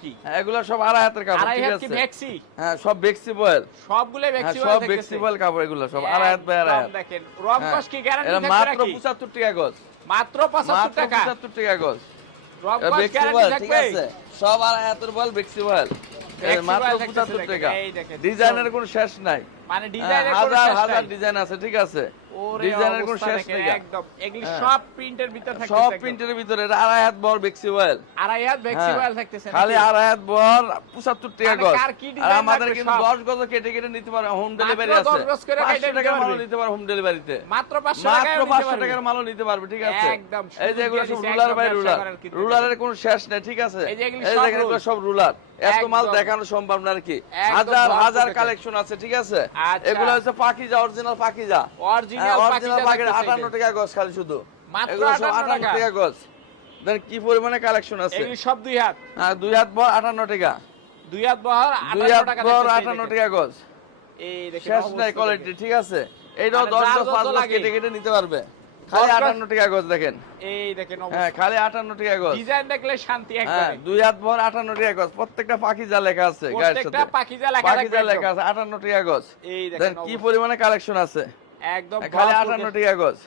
কি? এগুলো সব আড়াই হাতের কাপড় আড়াই হাত কি আছে? হ্যাঁ সব বেক্সি বয়েল। সবগুলো হ্যাঁ ভ্যাক্সি সব বেক্সি বয়েল কাপড় এগুলো সব আড়াই হাত বাই আড়াই হাত। দেখেন রং হ্যাঁ, কস কি গ্যারান্টি থাকবে মাত্র নাকি? পঁচাত্তর টাকা গজ। মাত্র 75 টাকা? পঁচাত্তর টাকা গজ। রং কস গ্যারান্টি বয়েল ঠিক আছে? সব আড়াই হাতের বয়েল বেক্সি বয়েল। মাত্র বয়েল থাকতেছে পঁচাত্তর দেখেন, টাকা। ডিজাইনের কোনো শেষ নাই। মানে ডিজাইনের হাজার হাজার ডিজাইন আছে ঠিক আছে? ডিজাইনের কোনো শেষ নেই একদম। এগুলি হ্যাঁ। সব প্রিন্টের ভিতর থাকতেছে সব প্রিন্টের ভিতরে আড়াই হাত বড় বেক্সি বয়েল আড়াই হাত ভ্যাক্সি হ্যাঁ। বয়েল থাকতেছে খালি আড়াই হাত বর পঁচাত্তর টাকা গজ। আর আমাদের কিন্তু গজ কেটে কেটে নিতে পারে হোম ডেলিভারি আছে। 10 গজ করে কেটে নিতে টাকার মালও নিতে পারে হোম ডেলিভারিতে মাত্র 500 মাত্র টাকায় পাঁচশো টাকার মালও নিতে পারবে ঠিক আছে? একদম, এই যে এগুলো সব রুলার বাই রুলার রুলারের কোনো শেষ নেই ঠিক আছে? এই যে এগুলি সব দেখেন এগুলো সব রুলার এত মাল দেখানো সম্ভব না আর কি। হাজার হাজার কালেকশন আছে ঠিক আছে? আচ্ছা। এগুলো হচ্ছে Pakiza original Pakiza original original পাখির আটান্ন টাকা গজ খালি শুধু। মাত্র 58 টাকা। টাকা গজ। দেখেন কি পরিমাণে কালেকশন আছে? এগুলি সব দুই হাত। হ্যাঁ দুই হাত বর আটান্ন টাকা। দুই হাত বহর 58 টাকা বর থাকতেছে, এই আটান্ন দেখেন। টাকা গজ। এই দেখেন শেষ নাই কোয়ালিটি ঠিক আছে? এইটাও দশ যার গজ যত পাঁচ গজ লাগে। কেটে কেটে নিতে পারবে। খালি গজ- আটান্ন টাকা গজ দেখেন। এই দেখেন হ্যাঁ খালি আটান্ন টাকা গজ। ডিজাইন দেখলে শান্তি একবারে দুই হাত ভর আটান্ন টাকা গজ। প্রত্যেকটা পাখি যা লেখা আছে প্রত্যেকটা পাখিজা লেখা। আছে আটান্ন টাকা গজ। এই দেখেন দেখেন কি। পরিমাণে কালেকশন আছে? একদম খালি ভরপুর আটান্ন দেখেন। টাকা গজ